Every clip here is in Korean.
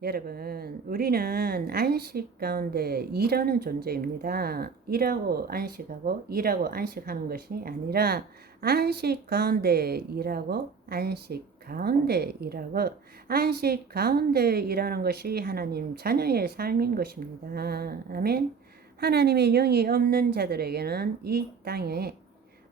여러분, 우리는 안식 가운데 일하는 존재입니다. 일하고 안식하고 일하고 안식하는 것이 아니라 안식 가운데 일하고 안식 가운데 일하고 안식 가운데 일하는 것이 하나님 자녀의 삶인 것입니다. 아멘. 하나님의 영이 없는 자들에게는 이 땅에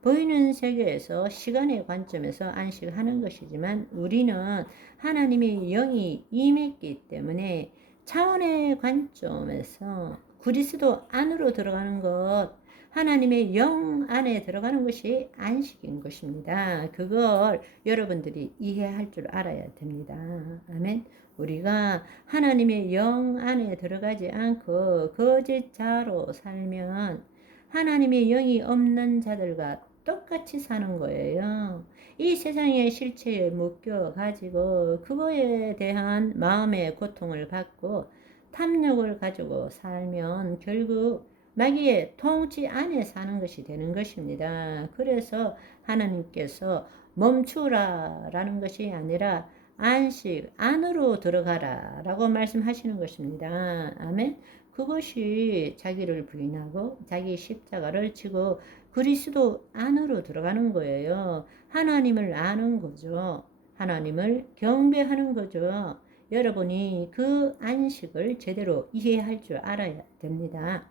보이는 세계에서 시간의 관점에서 안식하는 것이지만 우리는 하나님의 영이 임했기 때문에 차원의 관점에서 그리스도 안으로 들어가는 것, 하나님의 영 안에 들어가는 것이 안식인 것입니다. 그걸 여러분들이 이해할 줄 알아야 됩니다. 아멘. 우리가 하나님의 영 안에 들어가지 않고 거짓 자로 살면 하나님의 영이 없는 자들과 똑같이 사는 거예요. 이 세상의 실체에 묶여 가지고 그거에 대한 마음의 고통을 받고 탐욕을 가지고 살면 결국 마귀의 통치 안에 사는 것이 되는 것입니다. 그래서 하나님께서 멈추라라는 것이 아니라 안식 안으로 들어가라 라고 말씀하시는 것입니다. 아멘. 그것이 자기를 부인하고 자기 십자가를 지고 그리스도 안으로 들어가는 거예요. 하나님을 아는 거죠. 하나님을 경배하는 거죠. 여러분이 그 안식을 제대로 이해할 줄 알아야 됩니다.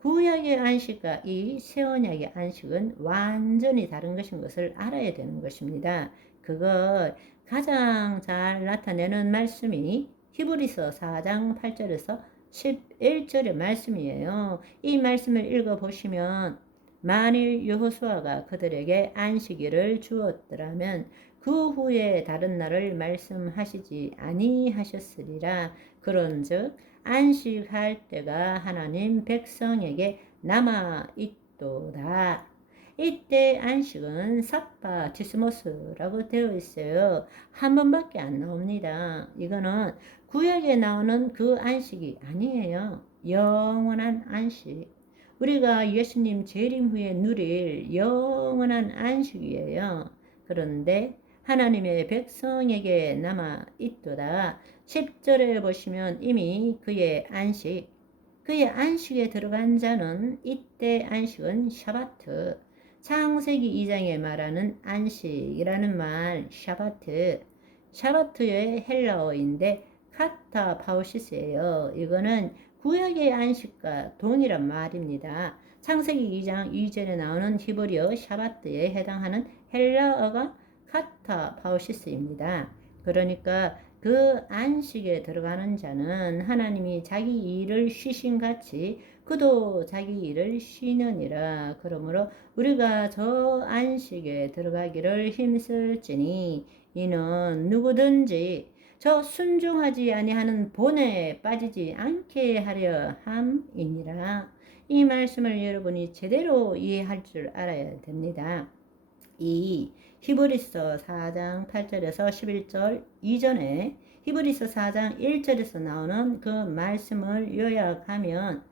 구약의 안식과 이 새언약의 안식은 완전히 다른 것인 것을 알아야 되는 것입니다. 그걸 가장 잘 나타내는 말씀이 히브리서 4장 8절에서 11절의 말씀이에요. 이 말씀을 읽어보시면 만일 여호수아가 그들에게 안식일을 주었더라면 그 후에 다른 날을 말씀하시지 아니하셨으리라. 그런즉 안식할 때가 하나님 백성에게 남아 있도다. 이때 안식은 삽바 디스모스라고 되어 있어요. 한 번밖에 안 나옵니다. 이거는 구약에 나오는 그 안식이 아니에요. 영원한 안식. 우리가 예수님 재림 후에 누릴 영원한 안식이에요. 그런데 하나님의 백성에게 남아 있도다. 10절에 보시면 이미 그의 안식에 들어간 자는 이때 안식은 샤바트. 창세기 2장에 말하는 안식이라는 말, 샤바트의 헬라어인데 카타 파우시스예요. 이거는 구약의 안식과 동일한 말입니다. 창세기 2장 2절에 나오는 히브리어 샤바트에 해당하는 헬라어가 카타 파우시스입니다. 그러니까 그 안식에 들어가는 자는 하나님이 자기 일을 쉬신같이 그도 자기 일을 쉬느니라. 그러므로 우리가 저 안식에 들어가기를 힘쓸지니 이는 누구든지 저 순종하지 아니하는 본에 빠지지 않게 하려 함이니라. 이 말씀을 여러분이 제대로 이해할 줄 알아야 됩니다. 이 히브리서 4장 8절에서 11절 이전에 히브리서 4장 1절에서 나오는 그 말씀을 요약하면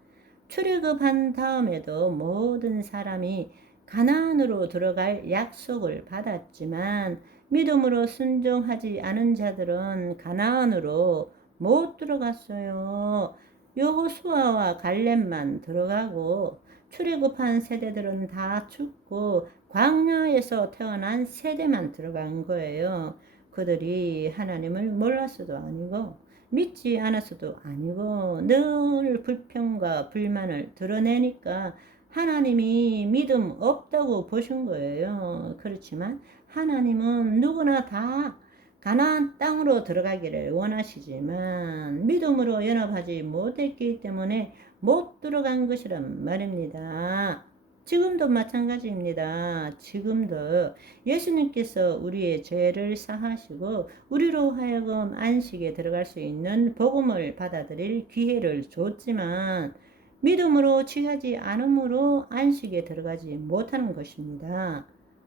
출애굽한 다음에도 모든 사람이 가나안으로 들어갈 약속을 받았지만 믿음으로 순종하지 않은 자들은 가나안으로 못 들어갔어요. 여호수아와 갈렙만 들어가고 출애굽한 세대들은 다 죽고 광야에서 태어난 세대만 들어간 거예요. 그들이 하나님을 몰랐어도 아니고 믿지 않았어도 아니고 늘 불평과 불만을 드러내니까 하나님이 믿음 없다고 보신 거예요. 그렇지만 하나님은 누구나 다 가나안 땅으로 들어가기를 원하시지만 믿음으로 연합하지 못했기 때문에 못 들어간 것이란 말입니다. 지금도 마찬가지입니다. 지금도 예수님께서 우리의 죄를 사하시고 우리로 하여금 안식에 들어갈 수 있는 복음을 받아들일 기회를 줬지만 믿음으로 취하지 않음으로 안식에 들어가지 못하는 것입니다.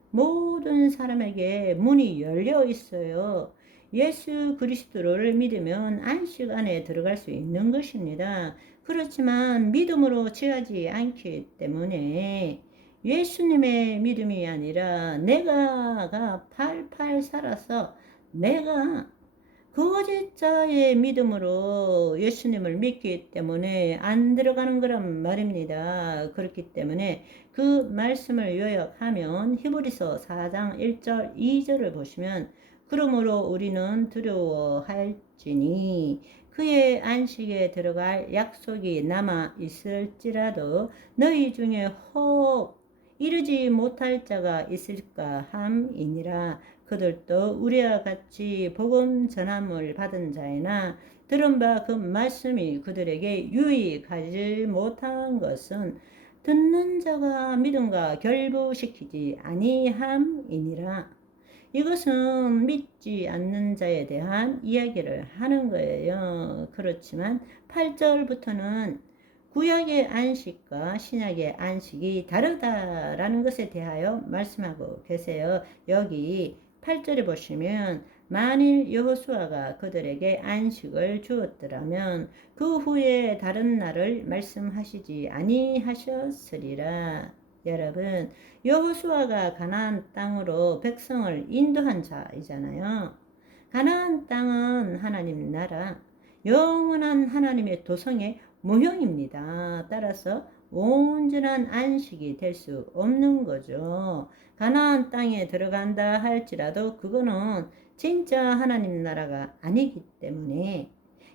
모든 사람에게 문이 열려 있어요. 예수 그리스도를 믿으면 안식 안에 들어갈 수 있는 것입니다. 그렇지만 믿음으로 취하지 않기 때문에 예수님의 믿음이 아니라 내가가 팔팔 살아서 내가 거짓자의 믿음으로 예수님을 믿기 때문에 안 들어가는 거란 말입니다. 그렇기 때문에 그 말씀을 요약하면 히브리서 4장 1절 2절을 보시면 그러므로 우리는 두려워할지니 그의 안식에 들어갈 약속이 남아 있을지라도 너희 중에 혹 이르지 못할 자가 있을까 함이니라. 그들도 우리와 같이 복음 전함을 받은 자이나 들은 바 그 말씀이 그들에게 유익하지 못한 것은 듣는 자가 믿음과 결부시키지 아니함이니라. 이것은 믿지 않는 자에 대한 이야기를 하는 거예요. 그렇지만 8절부터는 구약의 안식과 신약의 안식이 다르다라는 것에 대하여 말씀하고 계세요. 여기 8절에 보시면 만일 여호수아가 그들에게 안식을 주었더라면 그 후에 다른 날을 말씀하시지 아니하셨으리라. 여러분, 여호수아가 가나안 땅으로 백성을 인도한 자이잖아요. 가나안 땅은 하나님 나라, 영원한 하나님의 도성의 모형입니다. 따라서 온전한 안식이 될 수 없는 거죠. 가나안 땅에 들어간다 할지라도 그거는 진짜 하나님 나라가 아니기 때문에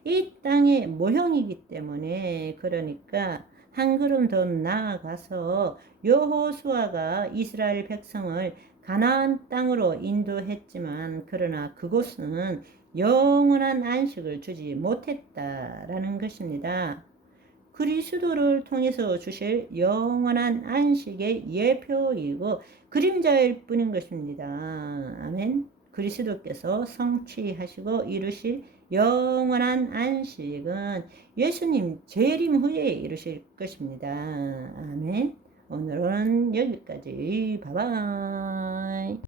이 땅의 모형이기 때문에 그러니까 한 걸음 더 나아가서 여호수아가 이스라엘 백성을 가나안 땅으로 인도했지만 그러나 그곳은 영원한 안식을 주지 못했다라는 것입니다. 그리스도를 통해서 주실 영원한 안식의 예표이고 그림자일 뿐인 것입니다. 아멘. 그리스도께서 성취하시고 이루실 영원한 안식은 예수님 재림 후에 이루실 것입니다. 아멘. 오늘은 여기까지. 바이바이.